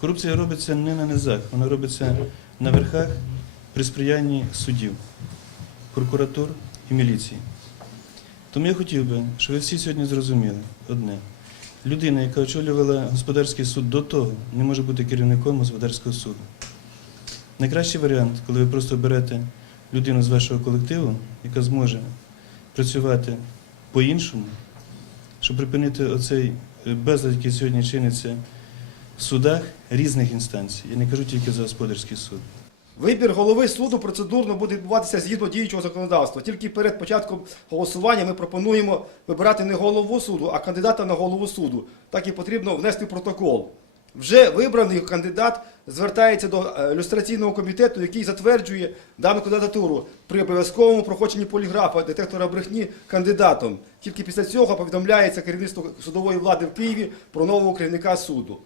Корупція робиться не на низах, вона робиться на верхах при сприянні суддів, прокуратур і міліції. Тому я хотів би, щоб ви всі сьогодні зрозуміли одне. Людина, яка очолювала господарський суд до того, не може бути керівником господарського суду. Найкращий варіант, коли ви просто берете людину з вашого колективу, яка зможе працювати по-іншому, щоб припинити оцей е, безлад, який сьогодні чиниться судах різних інстанцій. Я не кажу тільки за господарський суд. Вибір голови суду процедурно буде відбуватися згідно діючого законодавства. Тільки перед початком голосування ми пропонуємо вибирати не голову суду, а кандидата на голову суду. Так і потрібно внести протокол. Вже вибраний кандидат звертається до е, люстраційного комітету, який затверджує дану кандидатуру при обов'язковому проходженні поліграфа детектора брехні кандидатом. Тільки після цього повідомляється керівництво судової влади в Києві про нового керівника суду.